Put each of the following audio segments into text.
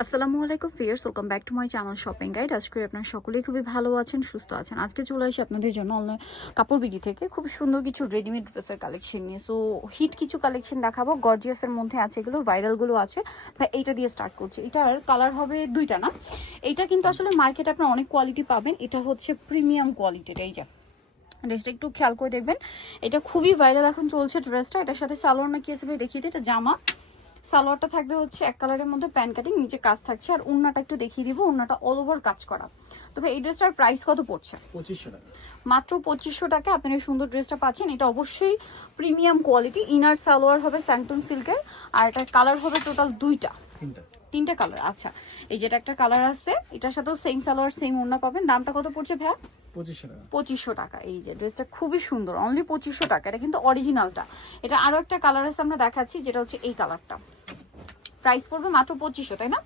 আসসালামু আলাইকুম fierce welcome back to my channel shopping guide আজকে আপনারা সকলেই খুবই ভালো আছেন, সুস্থ আছেন। আজকে চলে আসি আপনাদের জন্য অনলাইন কাপড় বিডি থেকে। খুব সুন্দর কিছু রেডিমেড ড্রেসের কালেকশন নিয়ে। সো হিট কিছু কালেকশন দেখাবো। গর্জিয়াসের মধ্যে আছে এগুলো ভাইরালগুলো আছে। ভাই, এইটা দিয়ে স্টার্ট করছি। এটার কালার হবে দুইটা না? এইটা কিন্তু আসলে মার্কেটে আপনার অনেক কোয়ালিটি পাবেন। এটা হচ্ছে প্রিমিয়াম কোয়ালিটির এই যে। ড্রেসটা একটু খেয়াল করে দেখবেন। এটা খুবই ভাইরাল এখন চলছে ড্রেসটা এটার সাথে সালোয়ার না কি আছে ভাই? দেখিয়ে দিই, এটা জামা। সালোয়ারটা থাকবে হচ্ছে এক কালারের মধ্যে প্যান্ট কাটিং নিচে কাজ থাকছে। আর উন্নাটা একটু দেখিয়ে দিব উন্নাটা অল ওভার কাজ করা। তবে এই ড্রেসটার প্রাইস কত পড়ছে? পঁচিশশো টাকা। মাত্র পঁচিশশো টাকা আপনার এই সুন্দর ড্রেসটা পাচ্ছেন। এটা অবশ্যই প্রিমিয়াম কোয়ালিটি ইনার সালোয়ার হবে স্যান্টন সিল্কের আর এটার কালার হবে টোটাল দুইটা। তিনটা। তিনটা কালার আচ্ছা। এই যেটা একটা কালার আছে এটার সাথেও সেম সালোয়ার সেম ওড়না পাবেন। দামটা কত পড়ছে ভ্যা পঁচিশশো টাকা। এই যে ড্রেসটা খুবই সুন্দর অনলি পঁচিশশো টাকা, এটা কিন্তু অরিজিনালটা এটা আরও একটা কালার আছে আমরা দেখাচ্ছি, যেটা হচ্ছে এই কালারটা প্রাইস পড়বে মাত্র পঁচিশশো, তাই না?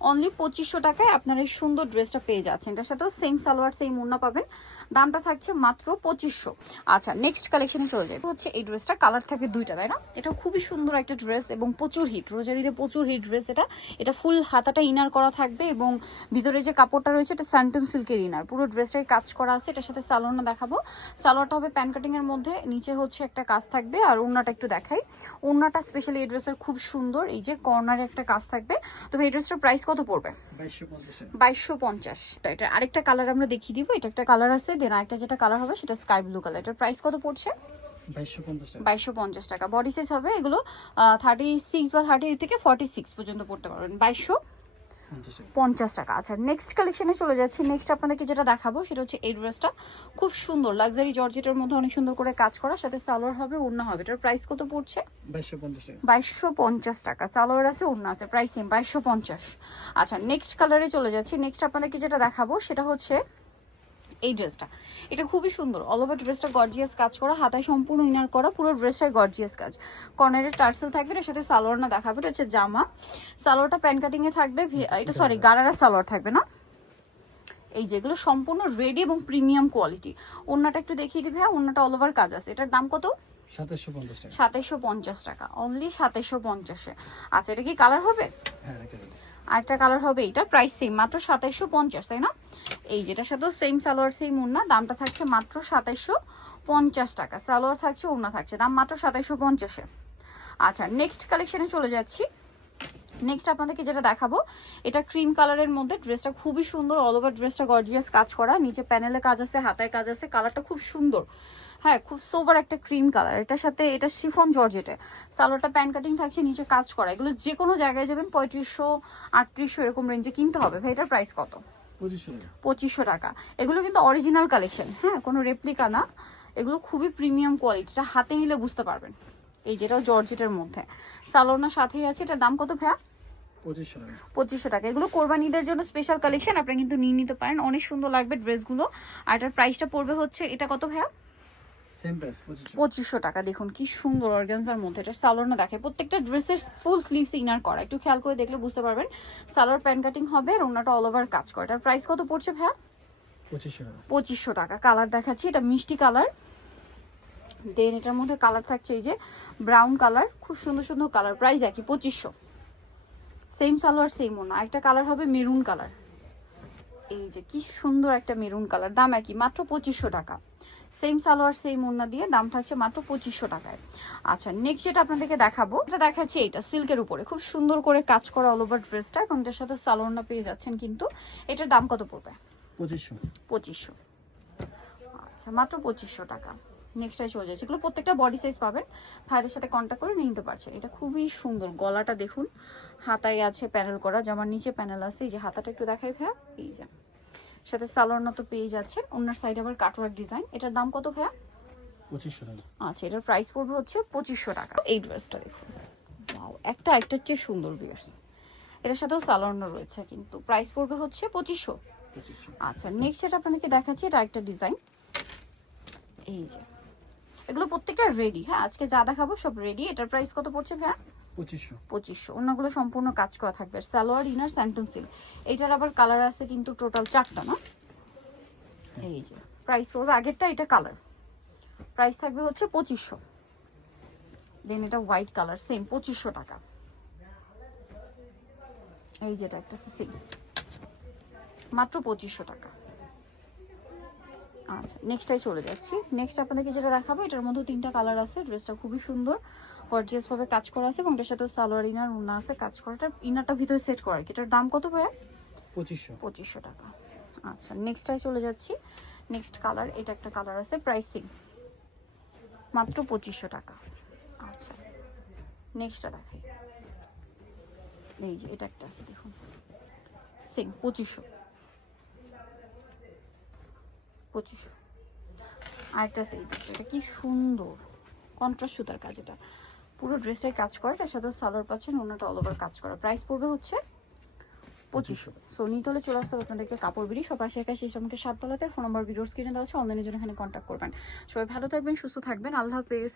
অনলি পঁচিশশো টাকায় আপনার এই সুন্দর ড্রেসটা পেয়ে যাচ্ছেন। এটার সাথেও সেম সালোয়ার সেম মুন্না পাবেন। দামটা থাকছে মাত্র পঁচিশশো। আচ্ছা নেক্সট কালেকশনে চলে যাবে হচ্ছে এই ড্রেসটা কালার থাকবে দুইটা, তাই না? এটা খুবই সুন্দর একটা ড্রেস এবং প্রচুর হিট রোজারিতে প্রচুর হিট ড্রেস এটা। এটা ফুল হাতাটা ইনার করা থাকবে এবং ভিতরে যে কাপড়টা রয়েছে, এটা স্যান্টন সিল্কের ইনার পুরো ড্রেসটাই কাজ করা আছে। এটার সাথে সালোয়ারটা দেখাবো। সালোয়ারটা হবে প্যান কাটিংয়ের মধ্যে। নিচে হচ্ছে একটা কাজ থাকবে। আর ওড়নাটা একটু দেখাই। ওড়নাটা স্পেশালি এই ড্রেসের খুব সুন্দর। এই যে কর্নারে একটা কাজ থাকবে। তবে এই ড্রেসটার প্রাইস কত পড়বে? বাইশশো পঞ্চাশ এটা আরেকটা কালার আমরা দেখিয়ে দিব এটা একটা কালার আছে দেন আরেকটা যেটা কালার হবে সেটা স্কাই ব্লু কালার এটার প্রাইস কত পড়ছে? বাইশশো পঞ্চাশ টাকা। বাইশশো পঞ্চাশ টাকা। বডি সাইজ হবে এগুলো থার্টি সিক্স বা থার্টি থেকে ফর্টি সিক্স পর্যন্ত পড়তে পারবেন। বাইশশো পঞ্চাশ টাকা। আচ্ছা নেক্সট কালেকশনে চলে যাচ্ছি। নেক্সট আপনাদেরকে যেটা দেখাবো সেটা হচ্ছে এই ড্রেসটা খুব সুন্দর লাক্সারি জর্জেটের মধ্যে অনেক সুন্দর করে কাজ করা সাথে সালোয়ার হবে ওড়না হবে। এটার প্রাইস কত পড়ছে? বাইশশো পঞ্চাশ টাকা। সালোয়ার আছে ওড়না আছে প্রাইস সেম বাইশশো পঞ্চাশ। আচ্ছা নেক্সট কালারে চলে যাচ্ছি। নেক্সট আপনাদেরকে যেটা দেখাবো সেটা হচ্ছে এই ড্রেসটা। এটা খুবই সুন্দর। অল ওভার ড্রেসটা গর্জিয়াস কাজ করা হাতায় সম্পূর্ণ ইনার করা পুরো ড্রেসটাই গর্জিয়াস কাজ। কর্নারের টার্সেল থাকবে এটার সাথে সালোয়ার না দেখাবে এটা হচ্ছে জামা। সালোয়ারটা প্যান কাটিং এ থাকবে এটা সরি গারারা সালোয়ার থাকবে না। এই যেগুলো সম্পূর্ণ রেডি এবং প্রিমিয়াম কোয়ালিটি ওড়নাটা একটু দেখিয়ে দিবে হ্যাঁ ওড়নাটা অল ওভার কাজ আছে। এটার দাম কত? সাতাশশো পঞ্চাশ টাকা। অনলি সাতাইশশো পঞ্চাশে। আচ্ছা এটা কি কালার হবে? হ্যাঁ। আরেকটা কালার হবে এটা প্রাইস সেম মাত্র সাতাইশশো পঞ্চাশ, তাই না? এই যেটার সাথেও সেম সালোয়ার সেম ওড়না, দামটা থাকছে মাত্র সাতাইশশো পঞ্চাশ টাকা। সালোয়ার থাকছে, ওড়না থাকছে, দাম মাত্র সাতাইশশো পঞ্চাশে আচ্ছা নেক্সট কালেকশনে চলে যাচ্ছি। নেক্সট আপনাদেরকে যেটা দেখাবো, এটা ক্রিম কালারের মধ্যে ড্রেসটা খুবই সুন্দর অল ওভার ড্রেসটা গর্জিয়াস কাজ করা। নিচে প্যানেলে কাজ আছে, হাতায় কাজ আছে কালারটা খুব সুন্দর। হ্যাঁ খুব সোবার একটা ক্রিম কালার এটার সাথে এটা শিফন জর্জেটে সালোয়ারটা প্যান কাটিং থাকছে নিচে কাজ করা। এগুলো যে কোনো জায়গায় যাবেন পঁয়ত্রিশশো আটত্রিশশো এরকম রেঞ্জে কিনতে হবে। ভাই এটার প্রাইস কত? পঁচিশশো টাকা। এগুলো কিন্তু অরিজিনাল কালেকশন হ্যাঁ কোনো রেপ্লিকা না। এগুলো খুবই প্রিমিয়াম কোয়ালিটি কোয়ালিটিটা হাতে নিলে বুঝতে পারবেন। এই যেটাও জর্জেটের মধ্যে। সালোনার সাথেই আছে এটার দাম কত ভ্যা পঁচিশশো টাকা। এগুলো কোরবানিদের জন্য স্পেশাল কালেকশন আপনারা কিন্তু নিয়ে নিতে পারেন। অনেক সুন্দর লাগবে ড্রেসগুলো আর এটার প্রাইসটা পড়বে হচ্ছে এটা কত ভাইয়া? পঁচিশশো। টাকা দেখুন কি সুন্দর অর্গানজার মধ্যে। এটা সালোয়ার দেখে প্রত্যেকটা ড্রেসের ফুল স্লিভস ইনার করা। একটু খেয়াল করে দেখলে বুঝতে পারবেন সালোয়ার প্যান্ট কাটিং হবে আর ওনাটা অল ওভার কাজ করে। এটার প্রাইস কত পড়ছে ভাইয়া? টাকা। পঁচিশশো টাকা। কালার দেখাচ্ছি এটা মিষ্টি কালার দেন এটার মধ্যে কালার থাকছে এই যে ব্রাউন কালার খুব সুন্দর সুন্দর কালার প্রাইস একই পঁচিশশো। সেম সালোয়ার সেম ওনা একটা কালার হবে মেরুন কালার এই যে কি সুন্দর একটা মেরুন কালার দাম একই মাত্র পঁচিশশো টাকা। সেম সালোয়ার সেম ওড়না দিয়ে দাম থাকছে মাত্র পঁচিশশো টাকায়। আচ্ছা নেক্সট যেটা আপনাদেরকে দেখাবো এটা দেখাচ্ছি এটা সিল্কের উপরে। খুব সুন্দর করে কাজ করা অল ওভার ড্রেসটা এবং এটার সাথে সালোয়ারটা পেয়ে যাচ্ছেন কিন্তু এটার দাম কত পড়বে? পঁচিশশো। পঁচিশশো। আচ্ছা মাত্র পঁচিশশো টাকা। নেক্সটটাই চলে যাচ্ছে। এগুলো প্রত্যেকটা বডি সাইজ পাবেন। ভাইদের সাথে কন্ট্যাক্ট করে নিয়ে নিতে পারছেন। এটা খুবই সুন্দর। গলাটা দেখুন হাতায় আছে প্যানেল করা। যেমন নিচে প্যানেল আছে এই যে হাতাটা একটু দেখাই ভাইয়া। এই যে। সাথে সালোয়ার মতো পেয়ে যাচ্ছে ওনার সাইডে আবার কাটওয়ার্ক ডিজাইন এটার দাম কত ভাইয়া? পঁচিশশো টাকা। আচ্ছা এটার প্রাইস পড়বে হচ্ছে পঁচিশশো টাকা। এই ড্রেসটা দেখুন। একটা একটার চেয়ে সুন্দর ভিউয়ার্স এটার সাথেও সালোয়ারও রয়েছে কিন্তু। প্রাইস পড়বে হচ্ছে পঁচিশশো। পঁচিশশো। আচ্ছা নেক্সট যেটা আপনাদেরকে দেখাচ্ছি এটা একটা ডিজাইন এই যে। এগুলো প্রত্যেকটা রেডি হ্যাঁ? আজকে যা দেখাবো সব রেডি এটার প্রাইস কত পড়ছে ভাইয়া? পঁচিশশো। অন্যগুলো সম্পূর্ণ কাজ করা থাকবে। আর সালোয়ার ইনার স্যান্টন সিল্ক। এইটার আবার কালার আছে কিন্তু টোটাল চারটা না? এই যে প্রাইস পড়বে। আগেরটা এটা কালার। প্রাইস থাকবে হচ্ছে পঁচিশশো। দেন এটা হোয়াইট কালার সেম পঁচিশশো টাকা। এই যেটা একটা সিং মাত্র পঁচিশশো টাকা। আচ্ছা নেক্সটটাই চলে যাচ্ছি। নেক্সট আপনাদেরকে যেটা দেখাবো এটার মধ্যে তিনটা কালার আছে ড্রেসটা খুবই সুন্দর গর্জিয়াস ভাবে কাজ করা আছে এবং এটার সাথে সালোয়ার ইনার উন্না আছে কাজ করাটা। ইনারটা ভিতরে সেট করা আর কি। এটার দাম কত ভাইয়া? পঁচিশশো। পঁচিশশো টাকা। আচ্ছা নেক্সটটাই চলে যাচ্ছি। নেক্সট কালার এটা একটা কালার আছে প্রাইসিং মাত্র পঁচিশশো টাকা। আচ্ছা নেক্সটটা দেখাই। এই যে এটা একটা আছে দেখুন। সেম পঁচিশশো। পঁচিশশো। আরেকটা আছে এই ড্রেসটা এটা কি সুন্দর। কন্ট্রাস্ট সুতার কাজ এটা। পুরো ড্রেসটাই কাজ করে তার সাথে সালোয়ার পাচ্ছেন ওনাটা অল ওভার কাজ করা। প্রাইস পড়বে হচ্ছে পঁচিশশো। সো নিতে হলে চলে আসতে হবে আপনাদেরকে কাপড় বিড়ি। সব আশে একাশি আমাকে সাততলাতে ফোন নম্বর ভিডিওর স্ক্রিনে দেওয়া আছে অনলাইনের জন্য এখানে কন্ট্যাক্ট করবেন। সবাই ভালো থাকবেন সুস্থ থাকবেন। আল্লাহ হাফেজ।